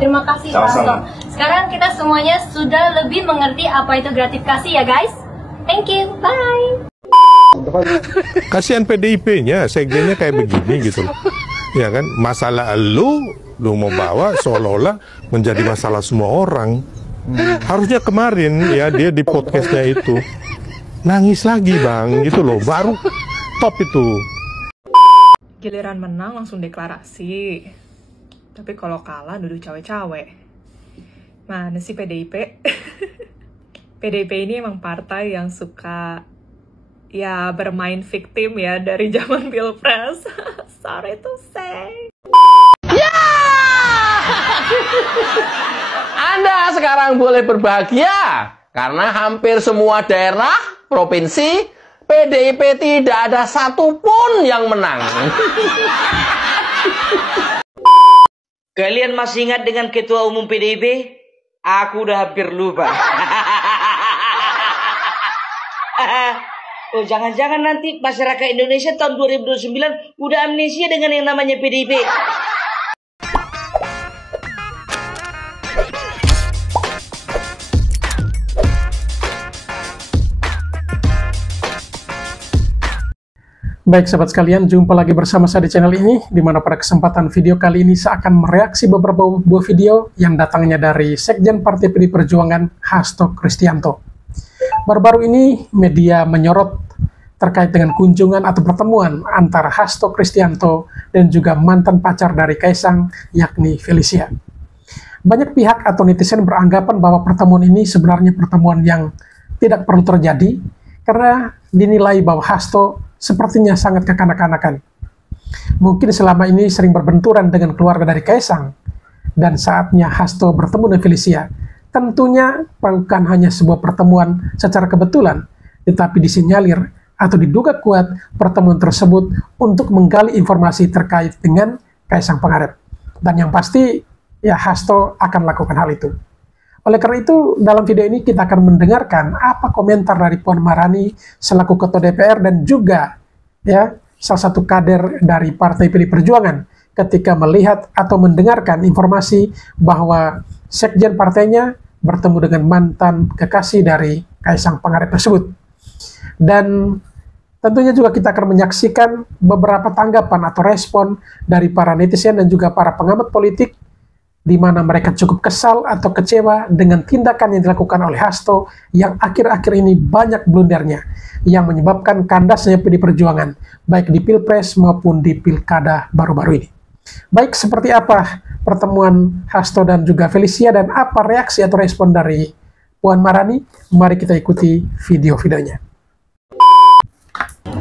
Terima kasih Pak Hasto. Sekarang kita semuanya sudah lebih mengerti apa itu gratifikasi ya guys. Thank you, bye. Kasihan PDIP-nya, sekjennya kayak begini gitu loh. Ya kan, masalah lu mau bawa seolah-olah menjadi masalah semua orang. Harusnya kemarin ya dia di podcastnya itu nangis lagi bang gitu loh, baru top itu. Giliran menang langsung deklarasi, tapi kalau kalah duduk cawe-cawe. Mana sih PDIP? PDIP ini emang partai yang suka ya bermain victim ya dari zaman Pilpres. Sorry to say. Anda sekarang boleh berbahagia karena hampir semua daerah, provinsi, PDIP tidak ada satupun yang menang. Kalian masih ingat dengan Ketua Umum PDIP? Aku udah hampir lupa. Oh, jangan-jangan nanti masyarakat Indonesia tahun 2029 udah amnesia dengan yang namanya PDIP. Baik sahabat sekalian, jumpa lagi bersama saya di channel ini, di mana pada kesempatan video kali ini saya akan mereaksi beberapa buah video yang datangnya dari Sekjen Partai PD Perjuangan, Hasto Kristianto. Baru-baru ini media menyorot terkait dengan kunjungan atau pertemuan antara Hasto Kristianto dan juga mantan pacar dari Kaisang, yakni Felicia. Banyak pihak atau netizen beranggapan bahwa pertemuan ini sebenarnya pertemuan yang tidak perlu terjadi, karena dinilai bahwa Hasto sepertinya sangat kekanak-kanakan. Mungkin selama ini sering berbenturan dengan keluarga dari Kaisang, dan saatnya Hasto bertemu dengan Felicia. Tentunya bukan hanya sebuah pertemuan secara kebetulan, tetapi disinyalir atau diduga kuat pertemuan tersebut untuk menggali informasi terkait dengan Kaisang Pangarep. Dan yang pasti, ya Hasto akan lakukan hal itu. Oleh karena itu, dalam video ini kita akan mendengarkan apa komentar dari Puan Maharani selaku Ketua DPR dan juga ya salah satu kader dari Partai PD Perjuangan ketika melihat atau mendengarkan informasi bahwa sekjen partainya bertemu dengan mantan kekasih dari Kaisang Pangarep tersebut. Dan tentunya juga kita akan menyaksikan beberapa tanggapan atau respon dari para netizen dan juga para pengamat politik, di mana mereka cukup kesal atau kecewa dengan tindakan yang dilakukan oleh Hasto yang akhir-akhir ini banyak blundernya, yang menyebabkan kandasnya PD Perjuangan, baik di Pilpres maupun di Pilkada baru-baru ini. Baik, seperti apa pertemuan Hasto dan juga Felicia dan apa reaksi atau respon dari Puan Maharani? Mari kita ikuti video-videonya.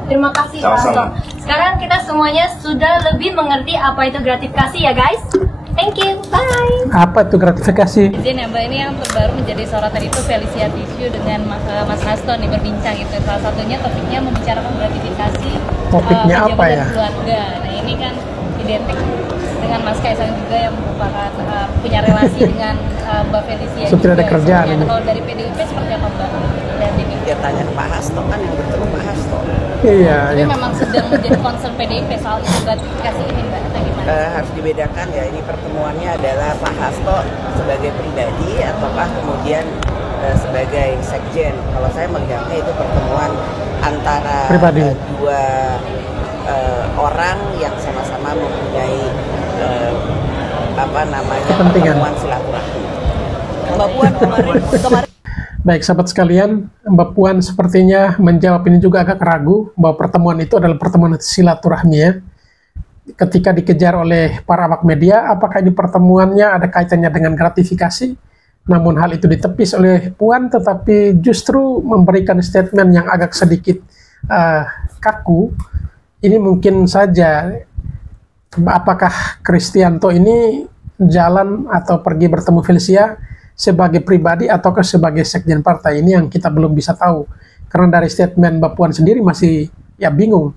Terima kasih Pak Hasto. Sekarang kita semuanya sudah lebih mengerti apa itu gratifikasi ya guys. Thank you, bye. Apa itu gratifikasi? Izin ya Mbak, ini yang terbaru menjadi sorotan itu Felicia Tisu dengan Mas Hasto nih berbincang gitu. Salah satunya topiknya membicarakan gratifikasi. Topiknya apa ya? Keluarga. Nah ini kan identik dengan Mas Kaisang juga yang merupakan punya relasi dengan Mbak Felicia. So, tidak ada kerjaan ini. Kalau dari PDIP seperti apa Mbak? Dan ini dia tanya ke Pak Hasto, kan yang bertemu Pak Hasto. Iya. Tapi memang sedang menjadi concern PDIP soal gratifikasi ini Mbak, atau gimana? Harus dibedakan ya, ini pertemuannya adalah Pak Hasto sebagai pribadi ataukah kemudian sebagai sekjen. Kalau saya melihatnya itu pertemuan antara dua orang yang sama-sama mempunyai pertemuan silaturahmi. Mbak Puan kemarin Baik sahabat sekalian, Mbak Puan sepertinya menjawab ini juga agak ragu bahwa pertemuan itu adalah pertemuan silaturahmi ya. Ketika dikejar oleh para awak media, apakah ini pertemuannya ada kaitannya dengan gratifikasi? Namun hal itu ditepis oleh Puan, tetapi justru memberikan statement yang agak sedikit kaku. Ini mungkin saja apakah Kristianto ini jalan atau pergi bertemu Felicia sebagai pribadi ataukah sebagai sekjen partai, ini yang kita belum bisa tahu. Karena dari statement Mbak Puan sendiri masih ya bingung.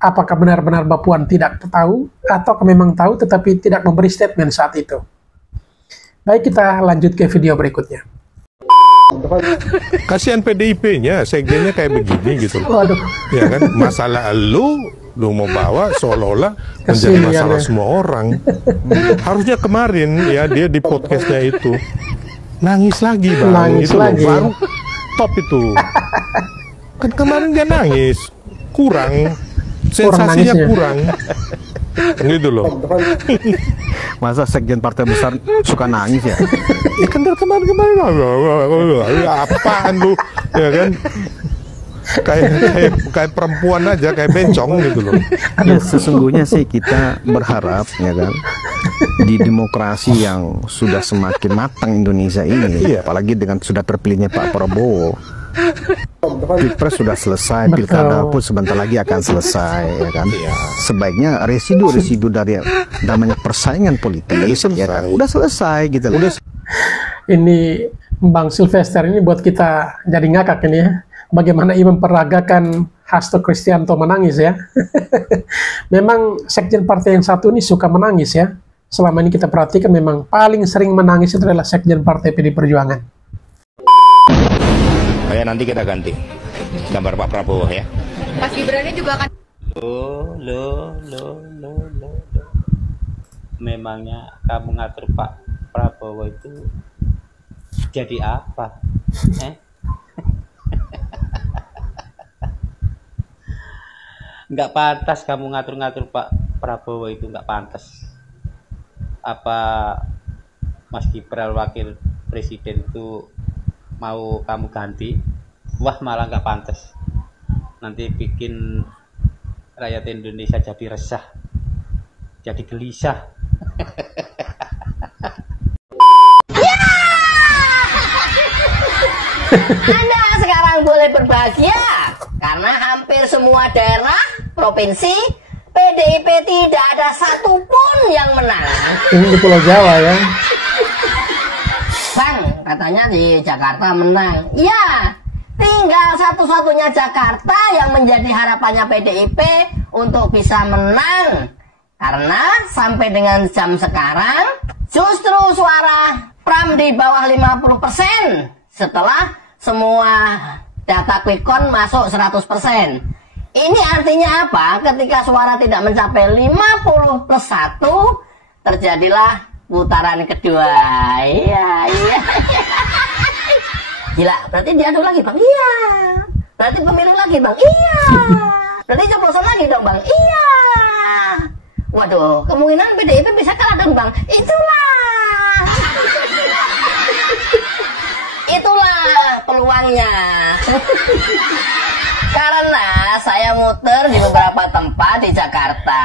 Apakah benar-benar Mbak Puan tidak tahu atau memang tahu tetapi tidak memberi statement saat itu. Baik, kita lanjut ke video berikutnya. Kasihan PDIP-nya, sekjennya kayak begini gitu loh. Waduh. Ya kan, masalah lu lu mau bawa seolah-olah menjadi masalah semua orang. Harusnya kemarin ya dia di podcastnya itu nangis lagi bang, Nangis itu lagi. loh, baru top itu. Kan kemarin dia nangis, kurang sensasinya nangisnya. kurang. Gitu loh. Masa sekjen partai besar suka nangis ya? Ya kan dari kemarin apaan lu, ya kan? Kayak perempuan aja, kayak bencong gitu loh. Ya sesungguhnya sih kita berharap ya kan di demokrasi yang sudah semakin matang Indonesia ini, apalagi dengan sudah terpilihnya Pak Prabowo. Pilpres sudah selesai, pilkada pun sebentar lagi akan selesai, ya kan? Sebaiknya residu-residu dari namanya persaingan politik, ya kan? Udah selesai gitu loh. Ini Bang Sylvester ini buat kita jadi ngakak ini ya. Bagaimana ia memperagakan Hasto Kristianto menangis ya. Memang sekjen partai yang satu ini suka menangis ya. Selama ini kita perhatikan memang paling sering menangis itu adalah sekjen partai PD Perjuangan. Oh ya, nanti kita ganti gambar Pak Prabowo ya. Mas Gibrannya juga akan. Loh. Memangnya kamu ngatur Pak Prabowo itu jadi apa? Nggak pantas kamu ngatur-ngatur Pak Prabowo itu, nggak pantas. Apa Mas Gibran wakil presiden itu mau kamu ganti? Wah, malah nggak pantas. Nanti bikin rakyat Indonesia jadi resah, jadi gelisah. Anda sekarang boleh berbahagia karena hampir semua daerah, provinsi, PDIP tidak ada satupun yang menang. Ini di Pulau Jawa ya. Bang, katanya di Jakarta menang. Ya, tinggal satu-satunya Jakarta yang menjadi harapannya PDIP untuk bisa menang. Karena sampai dengan jam sekarang, justru suara Pram di bawah 50% setelah semua data quick count masuk 100%. Ini artinya apa? Ketika suara tidak mencapai 50+1, terjadilah putaran kedua. Iya. Gila, berarti diadu lagi bang? Iya. Berarti pemilu lagi bang? Iya. Berarti coblosan lagi dong bang? Iya. Waduh, kemungkinan PDIP bisa kalah dong bang? Itulah peluangnya. Karena saya muter di beberapa tempat di Jakarta,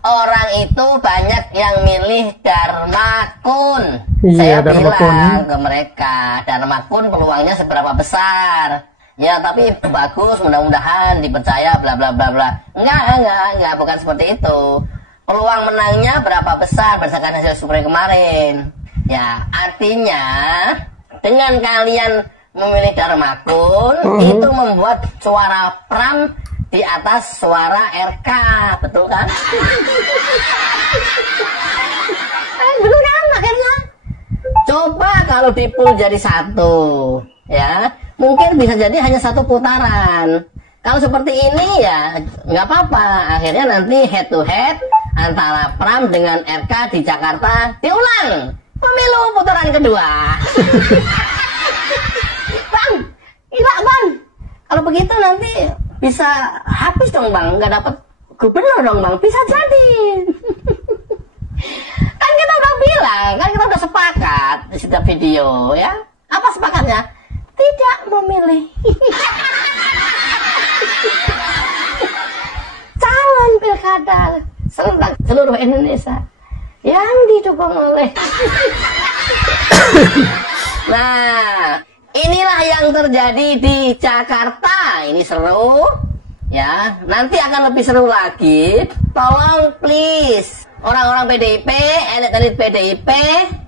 orang itu banyak yang milih Dharma Kun. Saya bilang ke mereka, Dharma Kun peluangnya seberapa besar? Ya tapi bagus, mudah-mudahan dipercaya, bla bla bla bla. Enggak, bukan seperti itu. Peluang menangnya berapa besar berdasarkan hasil survei kemarin? Ya artinya dengan kalian memilih Dharma Kun, itu membuat suara Pram di atas suara RK, betul kan? Betul kan akhirnya? Coba kalau dipul jadi satu, ya mungkin bisa jadi hanya satu putaran. Kalau seperti ini ya nggak apa-apa. Akhirnya nanti head to head antara Pram dengan RK di Jakarta diulang. Pemilu putaran kedua. Bang, gila bang. Kalau begitu nanti bisa habis dong bang, nggak dapat gubernur dong bang. Bisa jadi. Kan kita udah bilang, kan kita udah sepakat di setiap video ya. Apa sepakatnya? Tidak memilih calon pilkada serentak seluruh Indonesia yang didukung oleh. Nah, inilah yang terjadi di Jakarta. Ini seru ya, nanti akan lebih seru lagi. Tolong please orang-orang PDIP, elit-elit PDIP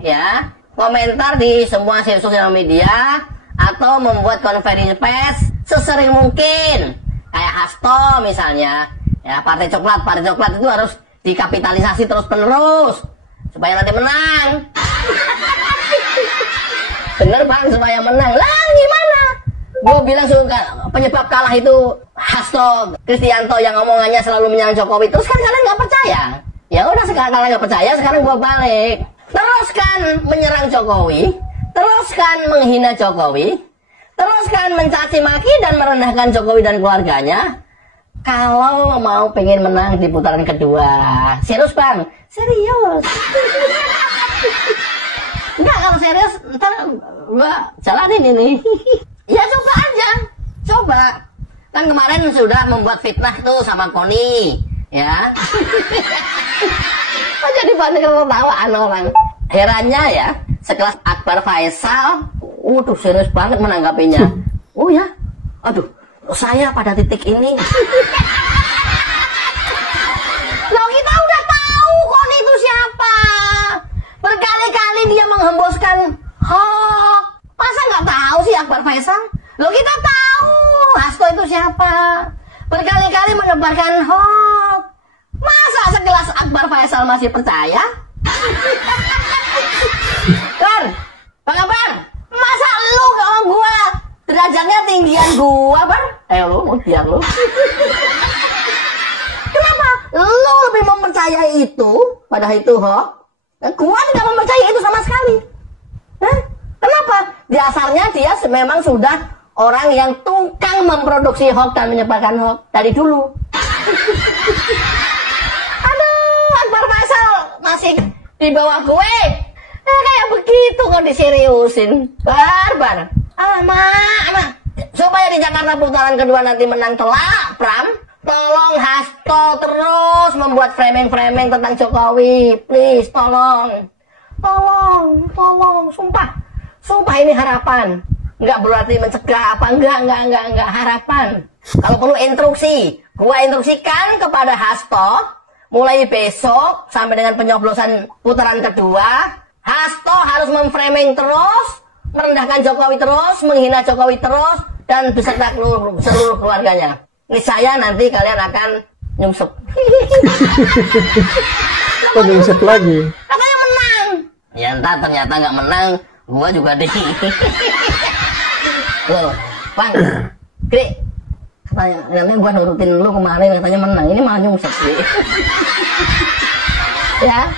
ya, komentar di semua sosial media atau membuat konferensi pers sesering mungkin. Kayak Hasto misalnya ya, partai coklat itu harus dikapitalisasi terus-menerus supaya nanti menang. Bener bang, supaya menang. Lah gimana? Gue bilang suka penyebab kalah itu Hasto Hasto Kristianto yang omongannya selalu menyerang Jokowi, terus kan kalian nggak percaya. Ya udah, sekarang kalian nggak percaya, sekarang gua balik. Teruskan menyerang Jokowi, teruskan menghina Jokowi, teruskan mencaci maki dan merendahkan Jokowi dan keluarganya. Kalau mau pengen menang di putaran kedua, serius bang, serius. Enggak, kalau serius ntar gua jalanin ini. Ya coba aja, coba. Kan kemarin sudah membuat fitnah tuh sama Koni, ya. Jadi banyak ketawaan orang. Herannya ya, sekelas Akbar Faisal, waduh serius banget menanggapinya. Oh ya, aduh, saya pada titik ini. Loh, kita udah tahu Koni itu siapa. Berkali-kali dia menghembuskan hoax. Masa nggak tahu sih Akbar Faisal? Loh, kita tahu Hasto itu siapa. Berkali-kali menebarkan hoax. Masa sekelas Akbar Faisal masih percaya? Kan, Bang Akbar, masa lu sama gua derajatnya tinggian gua, Bang? Lu, biar lu. Kenapa? Lu lebih mempercayai itu, padahal itu hoax. Gua tidak mempercayai itu sama sekali. Hah? Kenapa? Dasarnya dia memang sudah orang yang tukang memproduksi hoax dan menyebarkan hoax dari dulu. Aduh, Akbar Faisal masih di bawah gue. Kayak begitu kok diseriusin. Barbar. Ama. Supaya di Jakarta putaran kedua nanti menang telak, Pram. Tolong Hasto terus membuat framing-framing tentang Jokowi. Please, tolong. Tolong. Sumpah ini harapan. Nggak berarti mencegah apa, enggak, harapan. Kalau perlu instruksi, gua instruksikan kepada Hasto, mulai besok sampai dengan penyoblosan putaran kedua, Hasto harus memframing terus, merendahkan Jokowi terus, menghina Jokowi terus, dan beserta seluruh keluarganya. Ini saya nanti kalian akan nyungsep. Kok nyungsep lagi? Katanya menang. Ya entar ternyata nggak menang, gua juga deh. Loh, Bang, Kri, katanya gua nurutin lu kemarin katanya menang, ini malah nyungsep. Ya,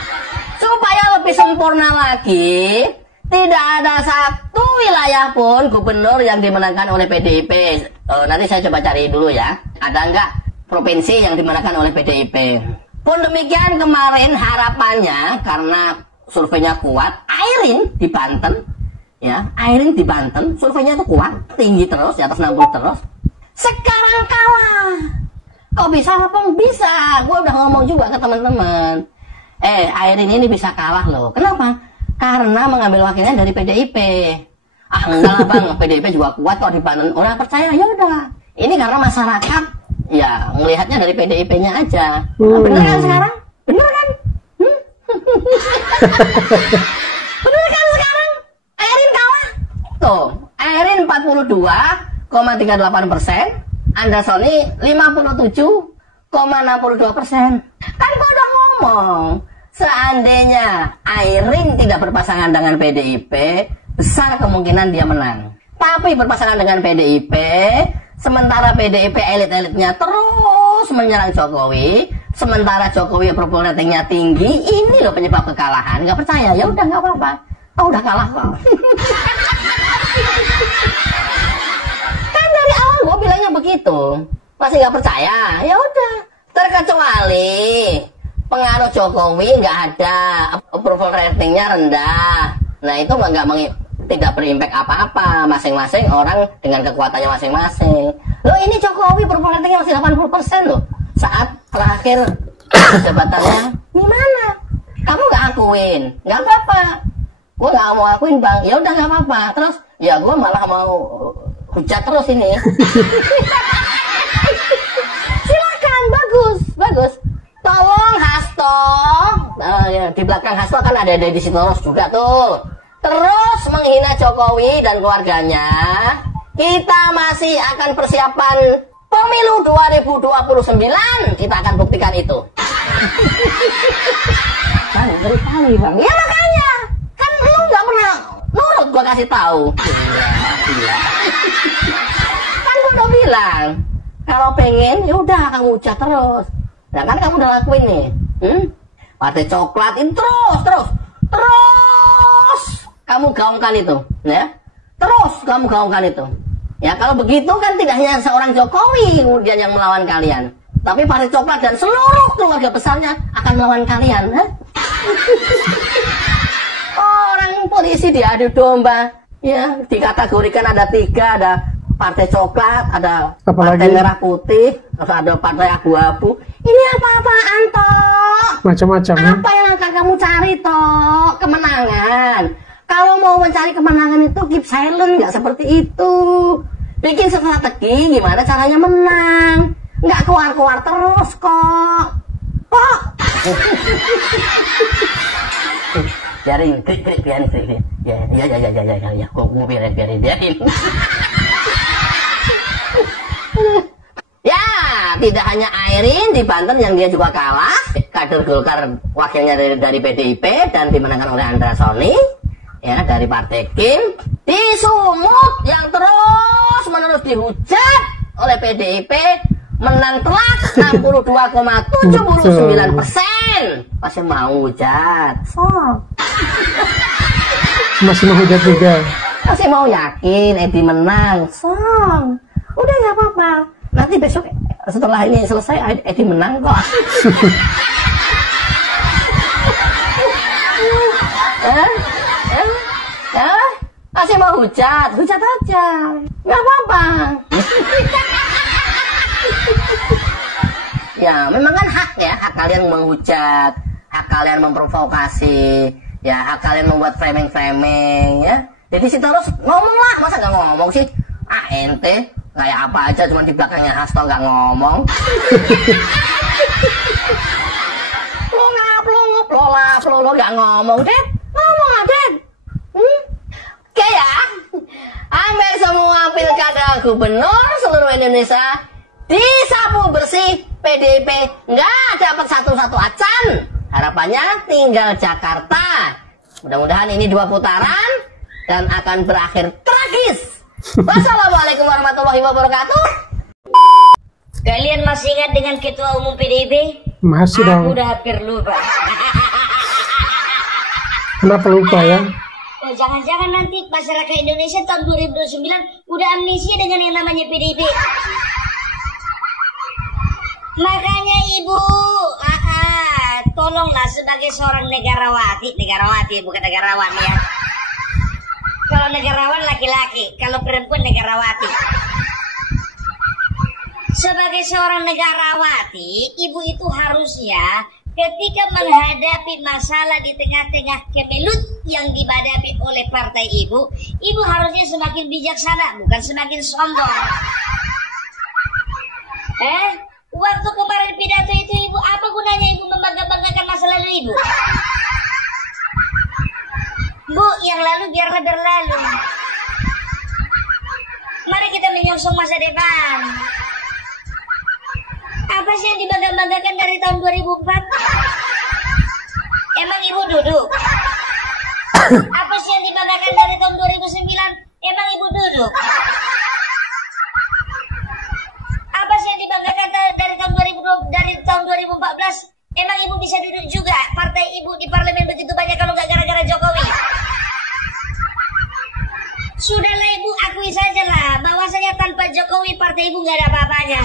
supaya lebih sempurna lagi, tidak ada satu wilayah pun gubernur yang dimenangkan oleh PDIP. Nanti saya coba cari dulu ya, ada nggak provinsi yang dimenangkan oleh PDIP. Pun demikian kemarin harapannya karena surveinya kuat, Airin di Banten. Ya, Airin di Banten, surveinya itu kuat, tinggi terus, di atas 60 terus. Sekarang kalah. Kok bisa, Bang? Bisa. Gue udah ngomong juga ke teman-teman. Airin ini bisa kalah loh. Kenapa? Karena mengambil wakilnya dari PDIP. Ah, enggak lah, Bang. PDIP juga kuat kok di Banten. Orang percaya, ya udah. Ini karena masyarakat, ya, melihatnya dari PDIP-nya aja. Nah, bener kan sekarang? Bener kan? Bener kan sekarang? Airin kalah. Tuh, Airin 42,38%, Andersoni 57,62%. Kan gua udah ngomong, seandainya Airin tidak berpasangan dengan PDIP, besar kemungkinan dia menang. Tapi berpasangan dengan PDIP, sementara PDIP elit-elitnya terus menyerang Jokowi, sementara Jokowi approval ratingnya tinggi, ini loh penyebab kekalahan. Nggak percaya? Ya udah nggak apa-apa. Oh, udah kalah kok. Kan dari awal gue bilangnya begitu, masih nggak percaya. Ya udah, terkecuali pengaruh Jokowi nggak ada, approval ratingnya rendah. Nah itu tidak berimpact apa-apa. Masing-masing orang dengan kekuatannya masing-masing. Loh, ini Jokowi approval ratingnya masih 80% loh. Saat terakhir jabatannya, gimana? Kamu nggak akuin? Nggak apa-apa. Gue nggak mau akuin, Bang. Ya udah nggak apa-apa. Terus ya gue malah mau hujat terus ini. Silakan, bagus. Tolong Hasto, di belakang Hasto kan ada Deddy Sitorus juga tuh. Terus menghina Jokowi dan keluarganya. Kita masih akan persiapan pemilu 2029. Kita akan buktikan itu. Kan berkali, Bang. Ya makanya. Kan lu nggak pernah nurut gua kasih tahu. Kan gua udah bilang, Kalau pengen, ya udah kamu hujat terus. Nah kan kamu udah lakuin nih. Partai coklat itu terus kamu gaungkan itu, ya. Terus kamu gaungkan itu. Ya kalau begitu kan tidak hanya seorang Jokowi kemudian yang melawan kalian, tapi Partai Coklat dan seluruh keluarga besarnya akan melawan kalian. Orang polisi diadu domba, ya dikategorikan ada 3, ada Partai Coklat, ada Partai Merah Putih, ada Partai Abu-Abu. Ini apa-apaan toh? Macam-macam. Apa yang akan kamu cari toh? Kemenangan. Kalau mau mencari kemenangan itu keep silent, nggak seperti itu. Bikin strategi gimana caranya menang. Nggak keluar-keluar terus kok. Biarin. Ya. Kok mau biarin. Ya, tidak hanya Airin di Banten yang dia juga kalah. Kader Golkar wakilnya dari PDIP dan dimenangkan oleh Andra Soni. Ya, dari Partai Kim. Di Sumut yang terus-menerus dihujat oleh PDIP menang telak 62,79%. Masih mau hujat. Masih mau hujat juga. Masih mau yakin Edi menang. Udah nggak apa-apa. Nanti besok setelah ini selesai Edi menang kok. Masih mau hujat aja, nggak apa-apa. Ya, memang kan hak kalian menghujat, hak kalian memprovokasi, ya hak kalian membuat framing ya. Jadi situ terus ngomong lah, masa nggak ngomong sih? Ente kayak apa aja, cuma di belakangnya Hasto nggak ngomong. Lo nggak ngomong, Det. Ngomong lah, Det. Oke ya, hampir semua pilkada gubernur seluruh Indonesia disapu bersih PDIP, nggak dapat satu-satu acan. Harapannya tinggal Jakarta. Mudah-mudahan ini 2 putaran dan akan berakhir tragis. Wassalamualaikum warahmatullahi wabarakatuh. Kalian masih ingat dengan Ketua Umum PDIP? Masih dong. Aku udah hampir lupa. Kenapa lupa ya? Oh, jangan-jangan nanti masyarakat Indonesia tahun 2029 udah amnesia dengan yang namanya PDIP. Makanya Ibu, tolonglah sebagai seorang negarawan bukan negarawan ya. Kalau negarawan laki-laki, kalau perempuan negarawati. Sebagai seorang negarawati, Ibu itu harusnya ketika menghadapi masalah di tengah-tengah kemelut yang dihadapi oleh partai Ibu harusnya semakin bijaksana, bukan semakin sombong. Waktu kemarin pidato itu Ibu, apa gunanya Ibu membangga-banggakan masa lalu Ibu? Bu, yang lalu biarlah berlalu. Mari kita menyongsong masa depan. Apa sih yang dibangga-banggakan dari tahun 2004? Emang Ibu duduk? Apa sih yang dibanggakan dari tahun 2009? Emang Ibu duduk? Apa sih yang dibanggakan dari tahun 2014? Emang Ibu bisa duduk juga? Partai Ibu di parlemen begitu banyak kalau nggak gara-gara Jokowi. Sudahlah Ibu, akui saja lah bahwasanya tanpa Jokowi partai Ibu nggak ada apa-apanya.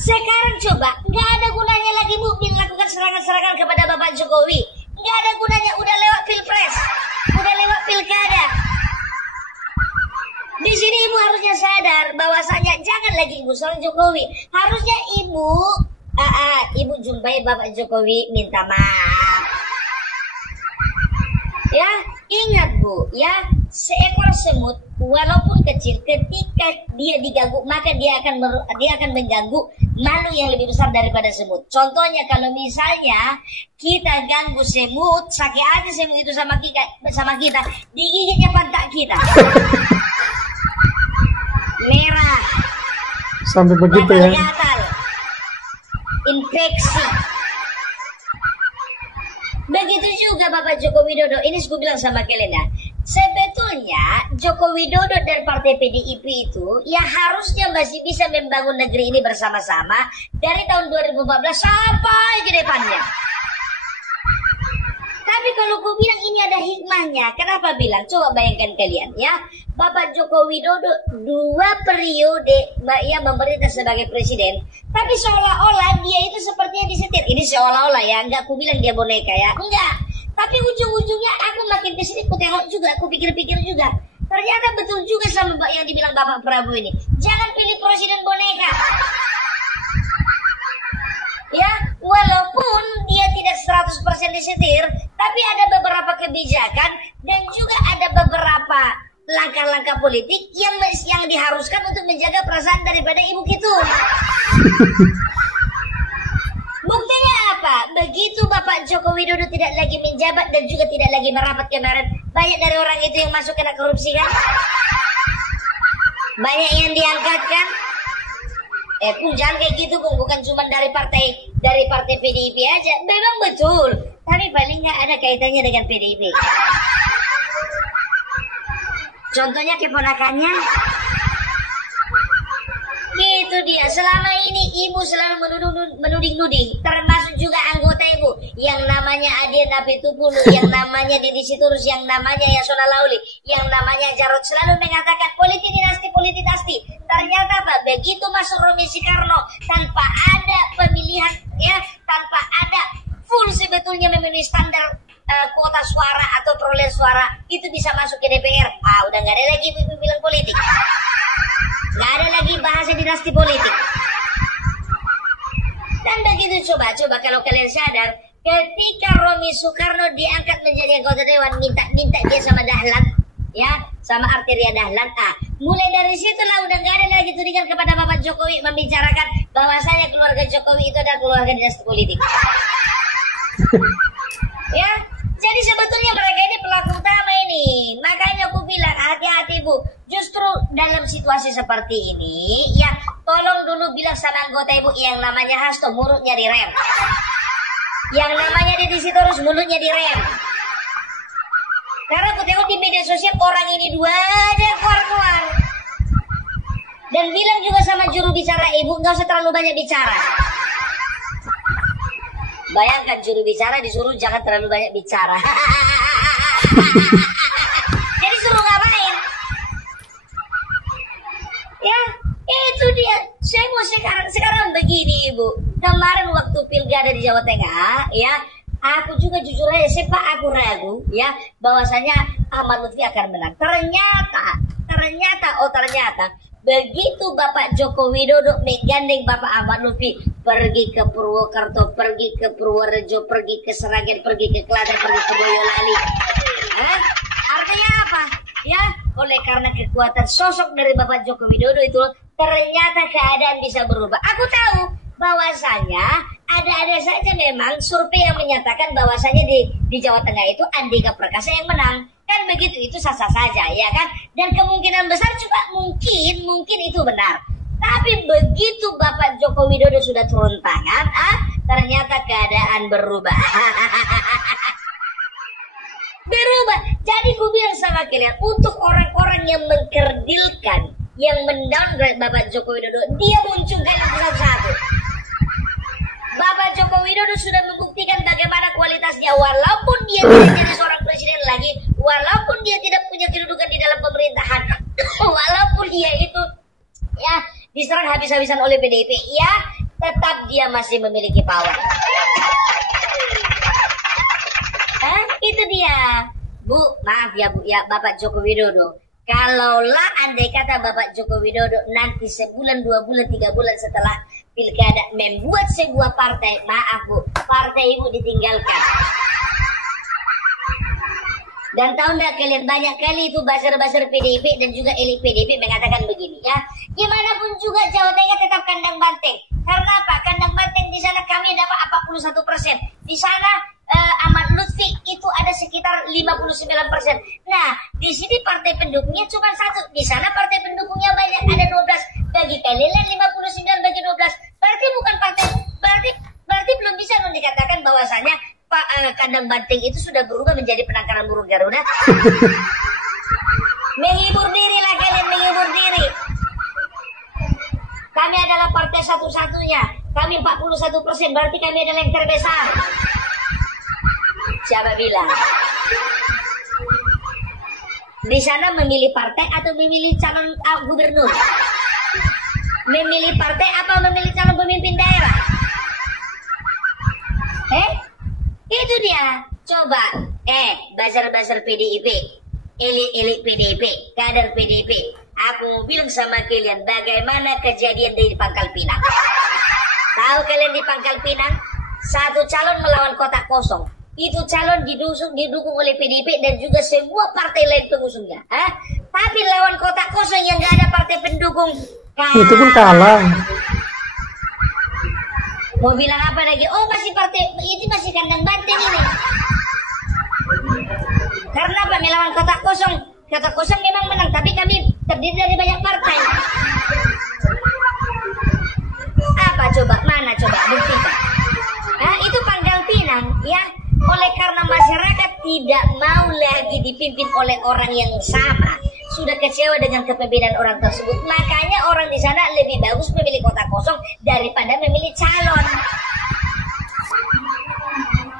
Sekarang coba, nggak ada gunanya lagi Bu melakukan serangan-serangan kepada Bapak Jokowi. Nggak ada gunanya, udah lewat pilpres, udah lewat pilkada. Di sini Ibu harusnya sadar bahwasanya jangan lagi Ibu soal Jokowi. Harusnya Ibu jumpai Bapak Jokowi minta maaf. Ya, ingat Bu, ya, seekor semut walaupun kecil ketika dia diganggu maka dia akan mengganggu makhluk yang lebih besar daripada semut. Contohnya kalau misalnya kita ganggu semut, sakit hati semut itu sama kita, digigitnya pantat kita. Merah. Sampai begitu ya. Gatal. Infeksi. Begitu juga Bapak Joko Widodo. Ini aku bilang sama kalian ya. Sebetulnya Joko Widodo dan Partai PDIP itu ya harusnya masih bisa membangun negeri ini bersama-sama dari tahun 2014 sampai ke depannya. Tapi kalau gue bilang ini ada hikmahnya, kenapa bilang? Coba bayangkan kalian ya, Bapak Joko Widodo 2 periode ya memerintah sebagai presiden, tapi seolah-olah dia itu sepertinya disetir. Ini seolah-olah ya, enggak aku bilang dia boneka ya, enggak. Tapi ujung-ujungnya aku makin kesini, aku tengok juga, aku pikir-pikir juga. Ternyata betul juga sama yang dibilang Bapak Prabowo ini. Jangan pilih presiden boneka. Ya, walaupun dia tidak 100% disetir, tapi ada beberapa kebijakan dan juga ada beberapa langkah-langkah politik yang diharuskan untuk menjaga perasaan daripada Ibu Kitum. Buktinya apa? Begitu Bapak Joko Widodo tidak lagi menjabat dan juga tidak lagi merapat kemarin, banyak dari orang itu yang masuk kena korupsi kan? Banyak yang diangkat kan? Pun jangan kayak gitu Bung, bukan cuma dari partai PDIP aja. Memang betul, tapi paling nggak ada kaitannya dengan PDIP. Contohnya keponakannya. Gitu dia, selama ini ibu selalu menuding-nuding, termasuk juga anggota ibu yang namanya Adian Apitupulu, yang namanya Deddy Sitorus, yang namanya Yasona Lauli, yang namanya Jarod, selalu mengatakan politik dinasti. Ternyata apa? Begitu masuk Romi Soekarno, tanpa ada pemilihan ya, tanpa ada full sebetulnya memenuhi standar kuota suara atau perolehan suara, itu bisa masuk ke DPR. Udah nggak ada lagi ibu bilang politik. Nggak ada lagi bahasa dinasti politik. Dan begitu coba kalau kalian sadar, ketika Romi Soekarno diangkat menjadi anggota dewan, minta dia sama Dahlan, ya, sama Arteria Dahlan. Mulai dari situlah udah nggak ada lagi tudingan kepada Bapak Jokowi membicarakan bahwasanya keluarga Jokowi itu adalah keluarga dinasti politik. Ya, jadi sebetulnya mereka ini pelaku utama ini. Makanya aku bilang hati-hati Bu. Justru dalam situasi seperti ini, ya tolong dulu bilang sama anggota ibu yang namanya Hasto mulutnya direm, yang namanya Deddy Sitorus mulutnya direm. Karena aku tengok di media sosial orang ini dua aja keluar-keluar. Dan bilang juga sama juru bicara ibu, nggak usah terlalu banyak bicara. Bayangkan juru bicara disuruh jangan terlalu banyak bicara. Jadi suruh ngapain? Ya, itu dia. Saya mau sekarang begini Ibu. Kemarin waktu pilkada di Jawa Tengah, ya, aku juga jujur aja, sempat aku ragu, ya, bahwasanya Ahmad Lutfi akan menang. Ternyata, begitu Bapak Joko Widodo menggandeng Bapak Ahmad Lutfi pergi ke Purwokerto, pergi ke Purworejo, pergi ke Sragen, pergi ke Klaten, pergi ke Boyolali. Artinya apa? Ya, oleh karena kekuatan sosok dari Bapak Joko Widodo itu, ternyata keadaan bisa berubah. Aku tahu bahwasanya ada saja memang survei yang menyatakan bahwasanya di Jawa Tengah itu Andika Perkasa yang menang. Kan begitu, itu sah-sah saja, ya kan? Dan kemungkinan besar juga mungkin itu benar. Tapi begitu Bapak Joko Widodo sudah turun tangan, ternyata keadaan berubah. Berubah. Jadi ku bilang sama kalian, untuk orang-orang yang mengkerdilkan, yang mendowngrade Bapak Joko Widodo, dia munculkan satu-satu. Bapak Joko Widodo sudah membuktikan bagaimana kualitasnya, walaupun dia tidak jadi seorang presiden lagi, walaupun dia tidak punya kedudukan di dalam pemerintahan, walaupun dia itu ya diserang habis-habisan oleh PDIP, ya tetap dia masih memiliki power. Itu dia. Bu, maaf ya Bu, ya Bapak Joko Widodo. Kalaulah andai kata Bapak Joko Widodo nanti sebulan, 2 bulan, 3 bulan setelah pilkada membuat sebuah partai, maaf Bu, partai Ibu ditinggalkan. Dan tahu nggak kalian, banyak kali itu buzzer-buzzer PDIP dan juga elit PDIP mengatakan begini, ya, gimana pun juga Jawa Tengah tetap kandang banteng. Karena apa? Kandang banteng di sana kami dapat 41%. Di sana Ahmad Lutfi itu ada sekitar 59%. Nah, di sini partai pendukungnya cuma 1. Di sana partai pendukungnya banyak, ada 12. Bagi kalian 59 bagi 12. Berarti bukan partai, berarti belum bisa dikatakan bahwasanya kandang banteng itu sudah berubah menjadi penangkaran burung Garuda. Menghibur diri lah kalian, menghibur diri. Kami adalah partai satu-satunya. Kami 41%, berarti kami adalah yang terbesar. Siapa bilang? Di sana memilih partai atau memilih calon gubernur? Memilih partai apa memilih calon pemimpin daerah? Itu dia. Coba, buzzer-buzzer PDIP, elit PDIP, kader PDIP. Aku bilang sama kalian bagaimana kejadian di Pangkal Pinang. Tahu kalian di Pangkal Pinang? Satu calon melawan kotak kosong. Itu calon didukung oleh PDIP dan juga semua partai lain pengusungnya. Tapi lawan kotak kosong yang gak ada partai pendukung. Itu pun kalah. Mau bilang apa lagi? Oh, masih partai itu masih kandang banteng ini. Karena apa? Melawan kotak kosong. Kotak kosong memang menang, tapi kami terdiri dari banyak partai. Apa coba? Mana coba? Buktikan. Itu Pangkal Pinang, ya. Oleh karena masyarakat tidak mau lagi dipimpin oleh orang yang sama, sudah kecewa dengan kepemimpinan orang tersebut, makanya orang di sana lebih bagus memilih kotak kosong daripada memilih calon.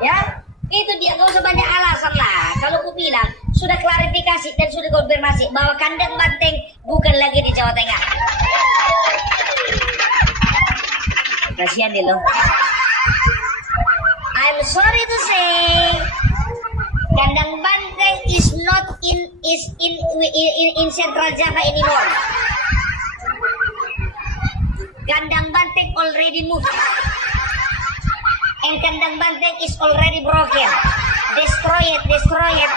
Ya, itu dia, gak usah banyak alasan lah. Kalau aku bilang sudah klarifikasi dan sudah konfirmasi bahwa kandang banteng bukan lagi di Jawa Tengah. Kasihan deh lo. I'm sorry to say, kandang banteng is not in Central Java anymore. Kandang banteng already moved, and kandang banteng is already broken. Destroy it.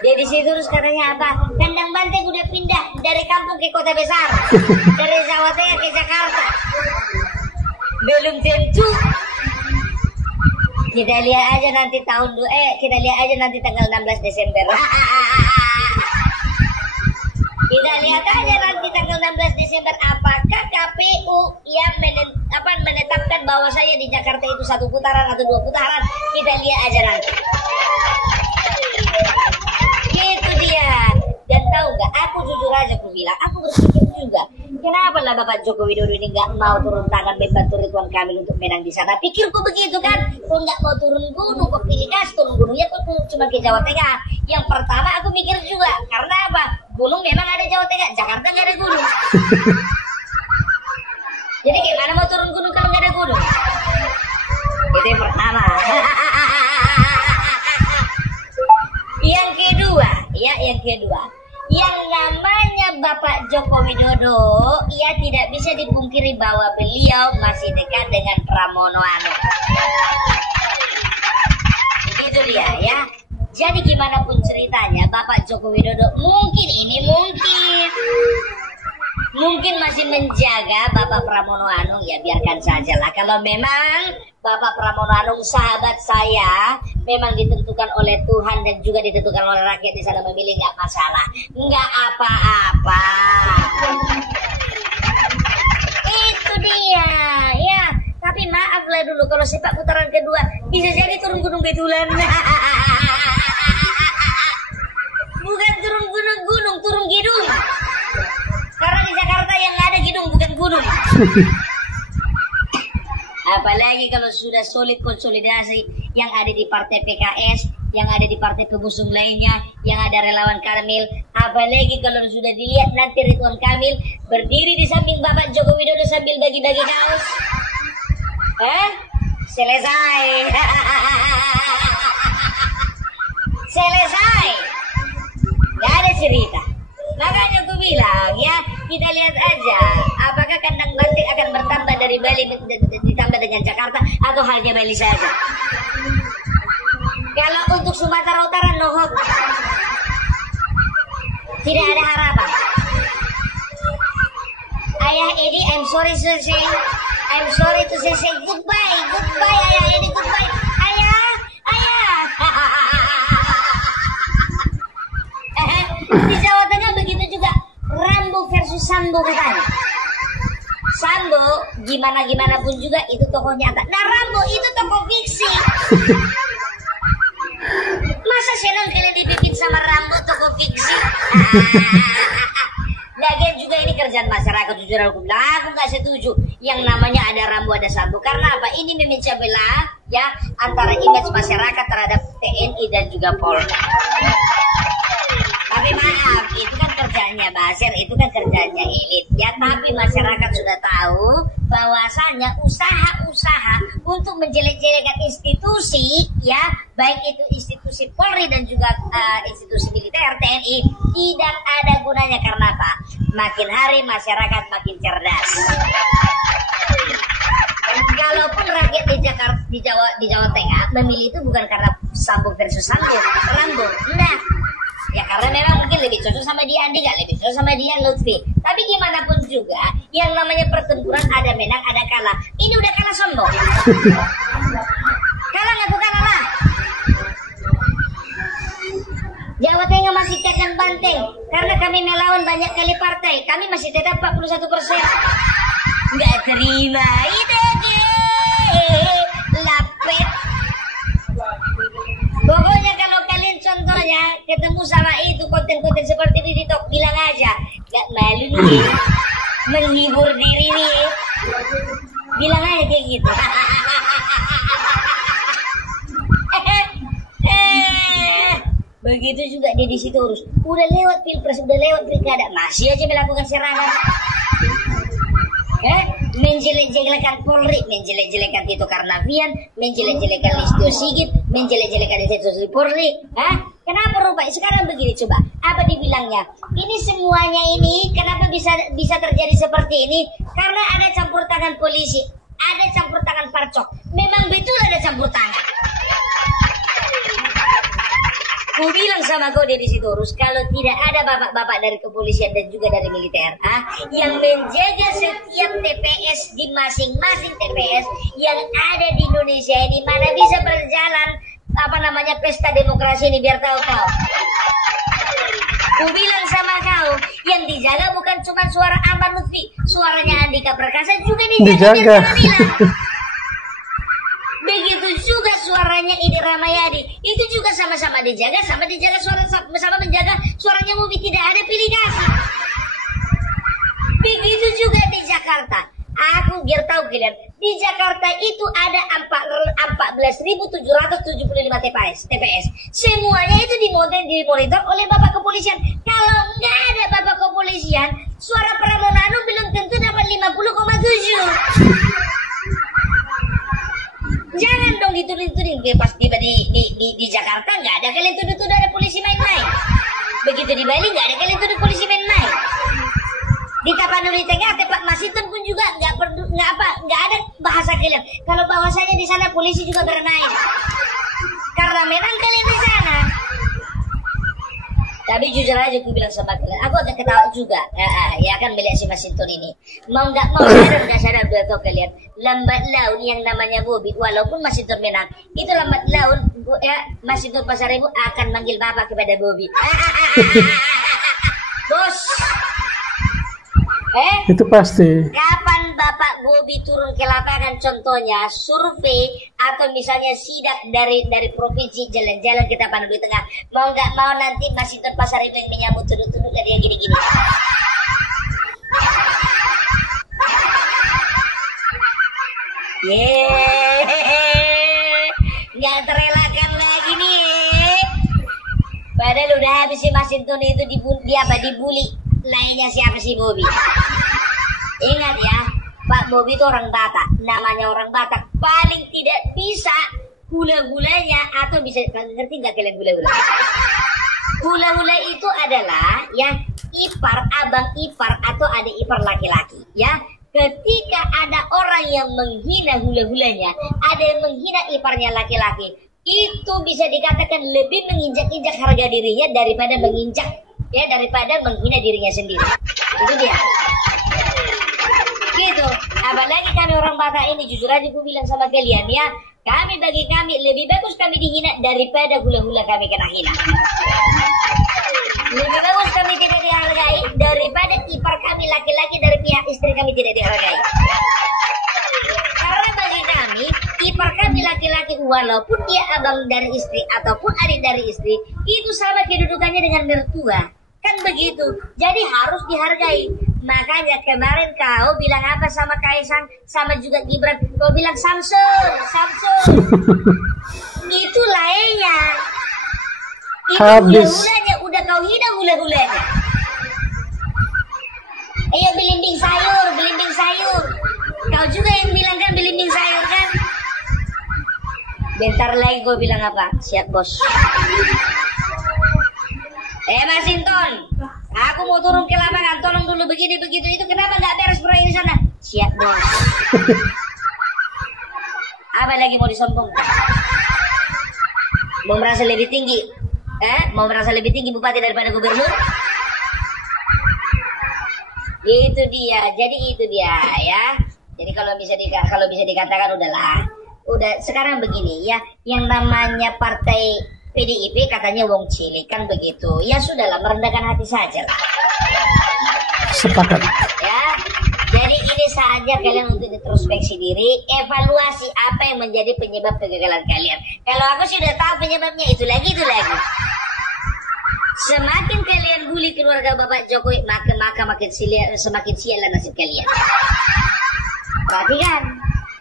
Jadi situ terus katanya apa? Kandang banteng udah pindah dari kampung ke kota besar, dari Jawa Tengah ke Jakarta. Belum tentu. Kita lihat aja nanti kita lihat aja nanti tanggal 16 Desember. Kita lihat aja nanti tanggal 16 Desember apakah KPU yang menetapkan bahwa saya di Jakarta itu 1 putaran atau 2 putaran. Kita lihat aja nanti. Itu dia. Dan tahu nggak? Aku jujur aja aku bilang, aku berpikir juga, kenapa lah Bapak Joko Widodo ini nggak mau turun tangan membantu Ridwan Kamil untuk menang di sana? Pikirku begitu kan? Kok nggak mau turun gunung? Kok pilih turun gunungnya kok cuma ke Jawa Tengah? Yang pertama aku mikir juga, karena apa? Gunung memang ada Jawa Tengah, Jakarta nggak ada gunung. Jadi gimana mau turun gunung kalau nggak ada gunung? Itu yang pertama. Yang kedua, yang namanya Bapak Joko Widodo, ia tidak bisa dipungkiri bahwa beliau masih dekat dengan Pramono Anung. Itu dia ya. Jadi gimana pun ceritanya, Bapak Joko Widodo mungkin masih menjaga Bapak Pramono Anung, ya biarkan saja lah. Kalau memang Bapak Pramono Anung sahabat saya, memang ditentukan oleh Tuhan dan juga ditentukan oleh rakyat di sana memilih, nggak masalah, nggak apa-apa. Itu dia, ya. Tapi maaflah dulu kalau sepak putaran kedua bisa jadi turun gunung betulan. Bukan turun gunung, turun gedung. Karena di Jakarta yang ada gedung bukan gunung. Apalagi kalau sudah solid konsolidasi yang ada di partai PKS, yang ada di partai pengusung lainnya, yang ada relawan Kamil. Apalagi kalau sudah dilihat nanti Ridwan Kamil berdiri di samping Bapak Joko Widodo sambil bagi-bagi kaos. Selesai. Selesai. Gak ada cerita. Makanya aku bilang ya, kita lihat aja apakah kandang banteng akan bertambah dari Bali ditambah dengan Jakarta atau hanya Bali saja. Kalau untuk Sumatera Utara no hope. Tidak ada harapan. Ayah Edi, I'm sorry to say goodbye Ayah Edi, goodbye. Ayah. Di Jawa Tengah begitu juga, Rambo versus Sambo katanya. Sambo gimana pun juga itu tokoh nyata. Nah, Rambo itu tokoh fiksi. Masa senang kalian dipimpin sama Rambo tokoh fiksi? Lagian juga ini kerjaan masyarakat, jujur aku bilang, aku nggak setuju yang namanya ada Rambo ada Sambo. Karena apa? Ini memecah belah ya antara image masyarakat terhadap TNI dan juga Polri. Tapi maaf, itu kan kerjaannya Basir, itu kan kerjaannya elit. Ya, tapi masyarakat sudah tahu bahwasanya usaha-usaha untuk menjelek-jelekan institusi, ya, baik itu institusi Polri dan juga institusi militer TNI, tidak ada gunanya. Karena apa? Makin hari masyarakat makin cerdas. Kalaupun rakyat di Jakarta, di Jawa Tengah memilih itu bukan karena Sambo versus Sambo, Rambo, enggak. Ya karena memang mungkin lebih cocok sama dia Andi, gak lebih cocok sama dia Lutfi. Tapi gimana pun juga, yang namanya pertempuran ada menang, ada kalah. Ini udah kalah sombong. Kalah nggak bukan kalah. Jawa Tengah masih tekan banteng karena kami melawan banyak kali partai. Kami masih tetap 41%. Nggak terima itu lapet. Pokoknya kalau kalian contohnya ketemu sama itu konten-konten seperti ini di TikTok, bilang aja gak malu nih menghibur diri nih, bilang aja kayak gitu. Begitu juga dia di situ urus. Udah lewat pilpres, udah lewat pilkada, masih aja melakukan serangan. Menjelek-jelekan Polri, menjelek-jelekan Tito Karnavian, menjelek-jelekan Listio Sigit, menjelek-jelekan institusi Polri. Kenapa rupanya sekarang begini? Coba apa dibilangnya? Ini semuanya ini kenapa bisa terjadi seperti ini? Karena ada campur tangan polisi, ada campur tangan parcok. Memang betul ada campur tangan. Aku bilang sama kau di situ Rus, kalau tidak ada bapak-bapak dari kepolisian dan juga dari militer yang menjaga setiap TPS di masing-masing TPS yang ada di Indonesia ini, mana bisa berjalan pesta demokrasi ini, biar tahu kau. Aku bilang sama kau, yang dijaga bukan cuma suara Ahmad Lutfi, suaranya Andika Perkasa juga dijaga. Begitu juga suaranya Edi Ramayadi, itu juga sama-sama dijaga, sama menjaga suaranya Bobi, tidak ada pilih kasih. Begitu juga di Jakarta. Aku biar tahu kalian, di Jakarta itu ada 14.775 TPS. Semuanya itu dimonitor oleh Bapak Kepolisian. Kalau nggak ada Bapak Kepolisian, suara Pramono Anung belum tentu dapat 50,7. Jangan dong dituduh-tuduh, pas tiba di Jakarta nggak ada kalian tuduh-tuduh ada polisi main-main. Begitu di Bali nggak ada kalian tuduh polisi main-main. Di Tapanuli Tengah, tempat Masinton pun juga nggak ada bahasa kalian. Kalau bahasanya di sana polisi juga bermain. Karena memang kalian di sana. Tapi jujur aja aku bilang sama kalian, aku agak ketawa juga. Ya kan melihat si Masinton ini. Mau nggak mau, sadar udah tahu kalian. Lambat laun yang namanya Bobi, walaupun Masinton menang, itu lambat laun Masinton Pasar Ibu akan manggil bapak kepada Bobi. Bos. Itu pasti. Kapan Bapak Bobi turun ke lapangan, contohnya survei atau misalnya sidak dari provinsi, jalan-jalan kita Tapanuli Tengah, mau nggak mau nanti Masinton Pasar Ibu yang menyambut, tunduk-tunduk dia gini-gini. Nggak terelakkan lagi nih. Padahal udah habis si Masinton itu dibully. Lainnya siapa sih Bobi? Ingat ya, Pak Bobi itu orang Batak. Namanya orang Batak paling tidak bisa hula-hulanya, atau bisa ngerti nggak kalian hula-hula? Hula-hula itu adalah ya ipar, abang ipar atau adik ipar laki-laki. Ya, ketika ada orang yang menghina hula-hulanya, ada yang menghina iparnya laki-laki, itu bisa dikatakan lebih menginjak-injak harga dirinya daripada menghina dirinya sendiri. Itu dia. Gitu. Apalagi kami orang Batak ini, jujur aja gue bilang sama kalian ya, bagi kami lebih bagus kami dihina daripada hula-hula kami kena hina. Lebih bagus kami tidak dihargai daripada ipar kami laki-laki dari pihak istri kami tidak dihargai. Karena bagi kami, ipar kami laki-laki walaupun dia abang dari istri ataupun adik dari istri, itu sama kedudukannya dengan mertua. Kan begitu. Jadi harus dihargai. Makanya kemarin kau bilang apa sama Kaisang, sama juga Gibran, kau bilang Samsul. Itu lainnya. Itu hula-hulanya, udah kau hidang hula-hulanya. Ayo belimbing sayur. Kau juga yang bilang kan belimbing sayur kan? Bentar lagi gue bilang apa? Siap bos. Mas Sinton, aku mau turun ke lapangan, tolong dulu begini begitu. Itu kenapa nggak beres proyek di sana? Siap bos. Apa lagi mau disombongkan? Mau merasa lebih tinggi? Mau merasa lebih tinggi bupati daripada gubernur? Itu dia. Jadi itu dia ya. Jadi kalau bisa dikatakan udah sekarang begini ya, yang namanya partai PDIP katanya wong cilik kan begitu. Ya sudahlah, merendahkan hati saja lah. Sepakat. Ya. Jadi ini saja kalian untuk introspeksi diri, evaluasi apa yang menjadi penyebab kegagalan kalian. Kalau aku sudah tahu penyebabnya itu lagi. Semakin kalian bully keluarga Bapak Jokowi, maka semakin sial nasib kalian. Perhatikan.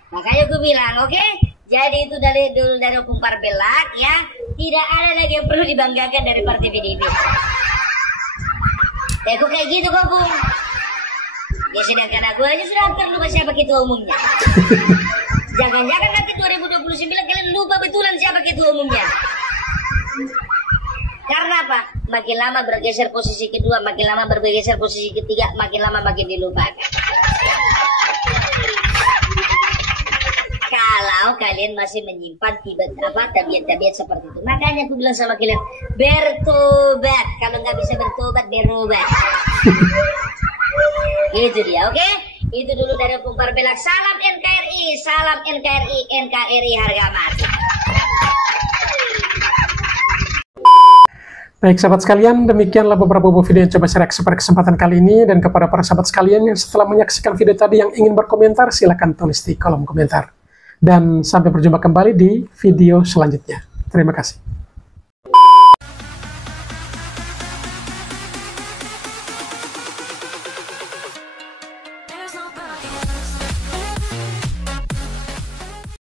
Makanya aku bilang, oke? Jadi itu dari Opung Parbelak ya, tidak ada lagi yang perlu dibanggakan dari partai PDIP. Aku kayak gitu kok, Bung. Ya sedangkan aku aja sudah hampir lupa siapa ketua umumnya. Jangan-jangan nanti 2029 kalian lupa betulan siapa ketua umumnya. Karena apa? Makin lama bergeser posisi kedua, makin lama bergeser posisi ketiga, makin lama makin dilupakan. Kalau kalian masih menyimpan tabiat-tabiat seperti itu, makanya aku bilang sama kalian, bertobat. Kalau nggak bisa bertobat, berobat. Itu dia, oke? Itu dulu dari Opung Parbelak. Salam NKRI, harga mati. Baik sahabat sekalian, demikianlah beberapa video yang coba saya reaksi pada kesempatan kali ini. Dan kepada para sahabat sekalian yang setelah menyaksikan video tadi yang ingin berkomentar, silahkan tulis di kolom komentar. Dan sampai berjumpa kembali di video selanjutnya. Terima kasih.